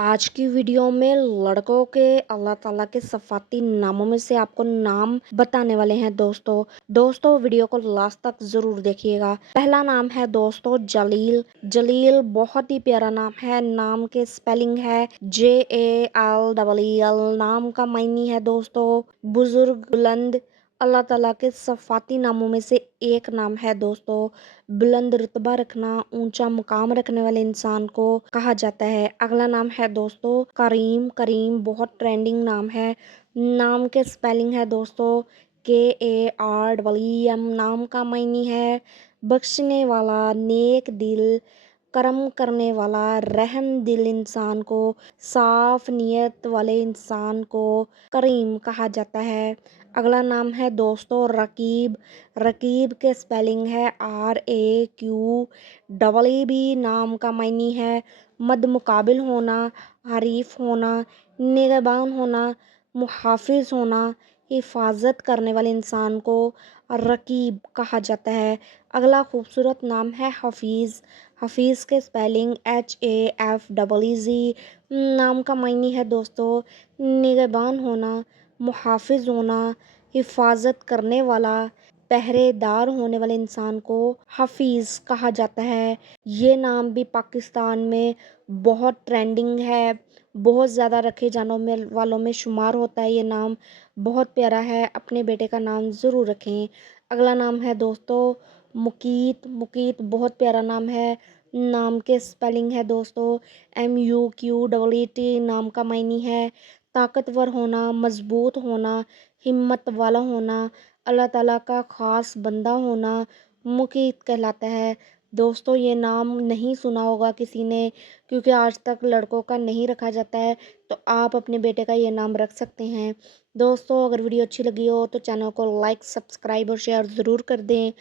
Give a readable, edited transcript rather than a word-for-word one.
आज की वीडियो में लड़कों के अल्लाह ताला के सफ़ाती नामों में से आपको नाम बताने वाले हैं दोस्तों। दोस्तों वीडियो को लास्ट तक ज़रूर देखिएगा। पहला नाम है दोस्तों जलील। जलील बहुत ही प्यारा नाम है। नाम के स्पेलिंग है JALEEL। नाम का मायने है दोस्तों बुजुर्ग, बुलंद। अल्लाह ताला के सफ़ाती नामों में से एक नाम है दोस्तों। बुलंद रुतबा रखना, ऊंचा मुकाम रखने वाले इंसान को कहा जाता है। अगला नाम है दोस्तों करीम। करीम बहुत ट्रेंडिंग नाम है। नाम के स्पेलिंग है दोस्तों KAREEM। नाम का मायने है बख्शने वाला, नेक दिल, कर्म करने वाला, रहम दिल इंसान को, साफ नीयत वाले इंसान को करीम कहा जाता है। अगला नाम है दोस्तों रकीब। रकीब के स्पेलिंग है RAQEEB। नाम का मायने है मद मुकाबिल होना, हरीफ होना, निगहबान होना, मुहाफिज होना, हिफाजत करने वाले इंसान को रकीब कहा जाता है। अगला खूबसूरत नाम है हफीज़। हफीज़ के स्पेलिंग HAFEEZ। नाम का मायने है दोस्तों निगहबान होना, मुहाफिज होना, हिफाजत करने वाला, पहरेदार होने वाले इंसान को हफीज़ कहा जाता है। ये नाम भी पाकिस्तान में बहुत ट्रेंडिंग है, बहुत ज़्यादा रखे जाने वालों में शुमार होता है। ये नाम बहुत प्यारा है, अपने बेटे का नाम ज़रूर रखें। अगला नाम है दोस्तों मुकीत। मुकीत बहुत प्यारा नाम है। नाम के स्पेलिंग है दोस्तों MUQEET। नाम का मायने है ताकतवर होना, मजबूत होना, हिम्मत वाला होना, अल्लाह ताला का ख़ास बंदा होना मुकीत कहलाता है। दोस्तों ये नाम नहीं सुना होगा किसी ने, क्योंकि आज तक लड़कों का नहीं रखा जाता है, तो आप अपने बेटे का ये नाम रख सकते हैं। दोस्तों अगर वीडियो अच्छी लगी हो तो चैनल को लाइक, सब्सक्राइब और शेयर ज़रूर कर दें।